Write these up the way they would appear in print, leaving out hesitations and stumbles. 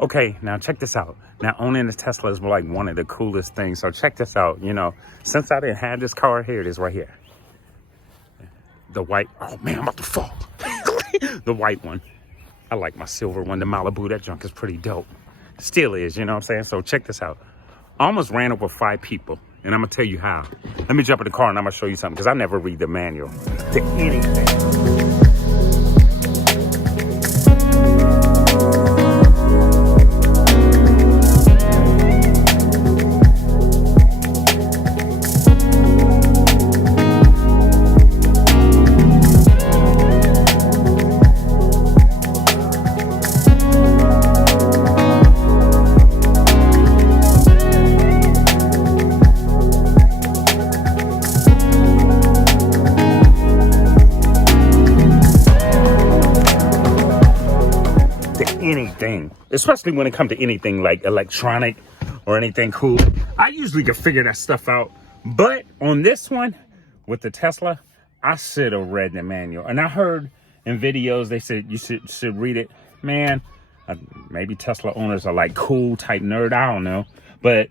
Okay, now check this out. Now owning a Tesla is like one of the coolest things. So check this out. You know, since I didn't have this car, here it is right here. The white, oh man, I'm about to fall. The white one. I like my silver one, the Malibu. That junk is pretty dope. Still is, you know what I'm saying? So check this out. I almost ran over 5 people, and I'm gonna tell you how. Let me jump in the car and I'm gonna show you something, because I never read the manual to anything. Anything, especially when it comes to anything like electronic or anything cool, I usually can figure that stuff out. But on this one with the Tesla, I should have read the manual. And I heard in videos they said you should read it. Man, maybe Tesla owners are like cool type nerd, I don't know. But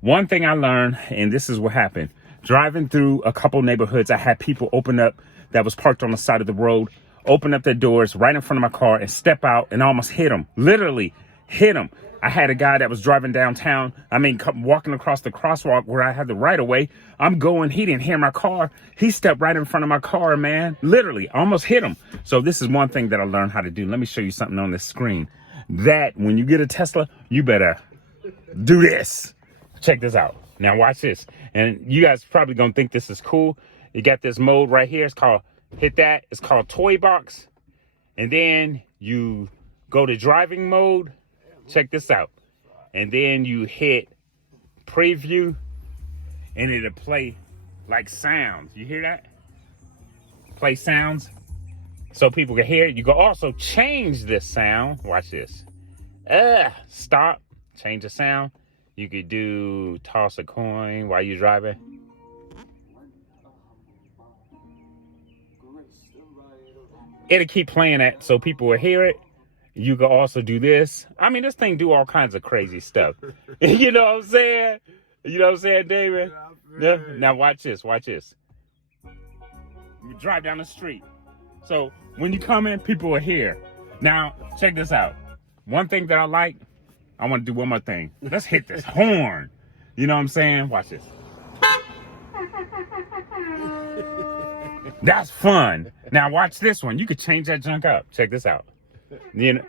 one thing I learned, and this is what happened, driving through a couple neighborhoods, I had people open up that was parked on the side of the road, open up their doors right in front of my car and step out and almost hit them. Literally hit them. I had a guy that was driving downtown. Walking across the crosswalk where I had the right of way. I'm going, he didn't hear my car. He stepped right in front of my car, man. Literally, almost hit him. So this is one thing that I learned how to do. Let me show you something on the screen. That when you get a Tesla, you better do this. Check this out. Now watch this. And you guys probably gonna think this is cool. You got this mode right here. It's called, hit that. It's called Toy Box. And then you go to driving mode. Check this out. And then you hit preview and it'll play like sounds. You hear that? Play sounds so people can hear it. You can also change this sound. Watch this. Stop. Change the sound. You could do toss a coin while you're driving. It'll keep playing that so people will hear it. You can also do this. I mean, this thing do all kinds of crazy stuff. You know what I'm saying? You know what I'm saying, David? Yeah. Now watch this. Watch this. You drive down the street. So when you come in, people are here. Now, check this out. One thing that I like, I want to do one more thing. Let's hit this horn. You know what I'm saying? Watch this. That's fun. Now watch this one. You could change that junk up. Check this out. You know.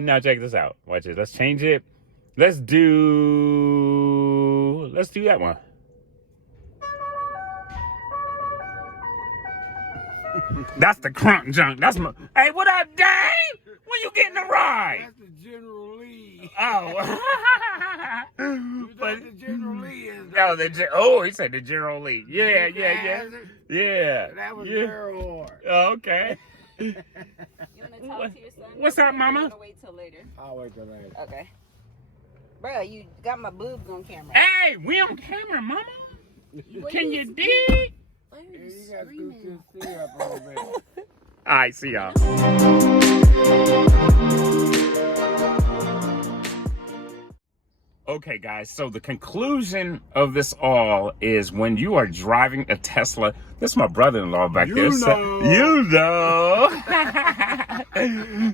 Now check this out. Watch it. Let's change it. Let's do that one. That's the crunk junk. That's my. Hey, what up, Dave? When you getting the ride? That's the General Lee. Oh. But the General Lee is. Oh, he said the General Lee. Yeah. That was Gerald Ward. Oh, okay. You want to talk to your son? What's up, Mama? You want to wait till later? I'll wait till later. Okay. Bro, you got my boobs on camera. Hey, we on camera, Mama. Can you dig? Why are Yeah, you you got to screaming? scoot this thing up a little bit. All right, see y'all. Okay, guys, so the conclusion of this all is when you are driving a Tesla, this is my brother-in-law back there.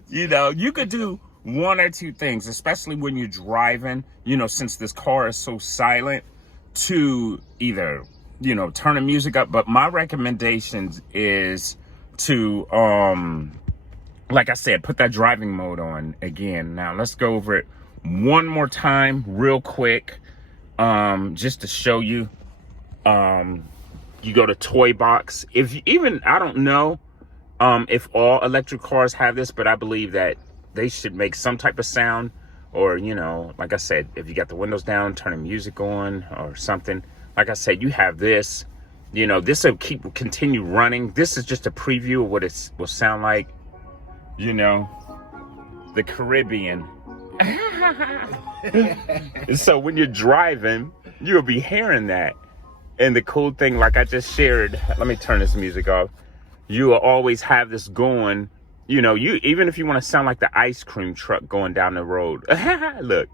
You know, you could do one or two things, especially when you're driving, you know, since this car is so silent, to either, you know, turn the music up. But my recommendation is to, like I said, put that driving mode on again. Now, let's go over it one more time real quick, just to show you. You go to Toy Box. I don't know if all electric cars have this, but I believe that they should make some type of sound, or, you know, like I said, if you got the windows down, turn the music on or something. Like I said, you have this, you know, this will continue running. This is just a preview of what it will sound like, you know, the Caribbean. So when you're driving, you'll be hearing that. And the cool thing, like I just shared, let me turn this music off. You will always have this going you know, you even if you want to sound like the ice cream truck going down the road. Look.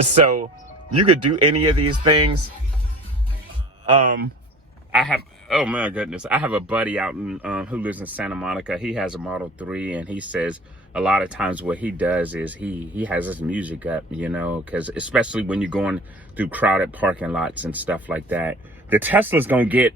So you could do any of these things. I have, oh my goodness, I have a buddy out in who lives in Santa Monica. He has a Model 3, and he says a lot of times what he does is he has his music up, you know, because especially when you're going through crowded parking lots and stuff like that. The Tesla's gonna get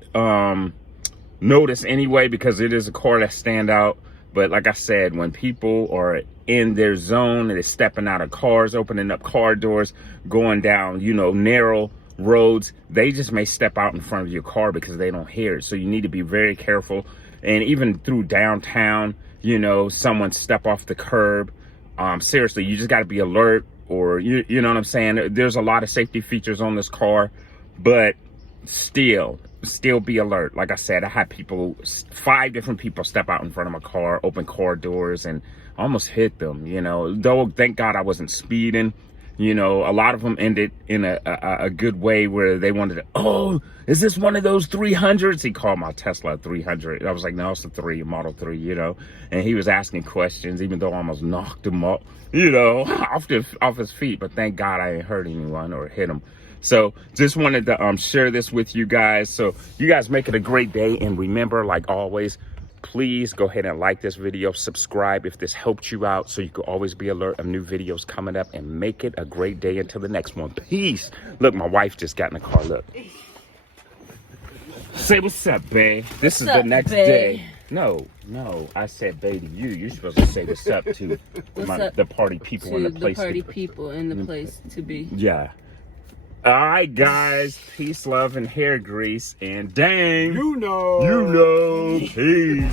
noticed anyway because it is a car that stand out. But like I said, when people are in their zone and they're stepping out of cars, opening up car doors, going down, you know, narrow roads, they just may step out in front of your car because they don't hear it. So you need to be very careful. And even through downtown, you know, someone step off the curb. Seriously, you just got to be alert, or you know what I'm saying? There's a lot of safety features on this car, but still be alert. Like I said, I had 5 different people step out in front of my car, open car doors, and almost hit them, you know, though thank God I wasn't speeding. You know, a lot of them ended in a good way where they wanted to, oh, is this one of those 300s? He called my Tesla a 300. I was like, no, it's a Model 3, you know. And he was asking questions, even though I almost knocked him up, you know, off his feet. But thank God I ain't hurt anyone or hit him. So just wanted to share this with you guys. So you guys make it a great day. And remember, like always, please go ahead and like this video, subscribe if this helped you out so you can always be alert of new videos coming up, and make it a great day until the next one. Peace. Look, my wife just got in the car. Look. Say what's up, babe. This is the next day. No, I said babe to you. You're supposed to say what's up to the party people in the place. The party people in the place to be. Yeah. All right, guys. Peace, love, and hair grease. And dang. You know. Peace.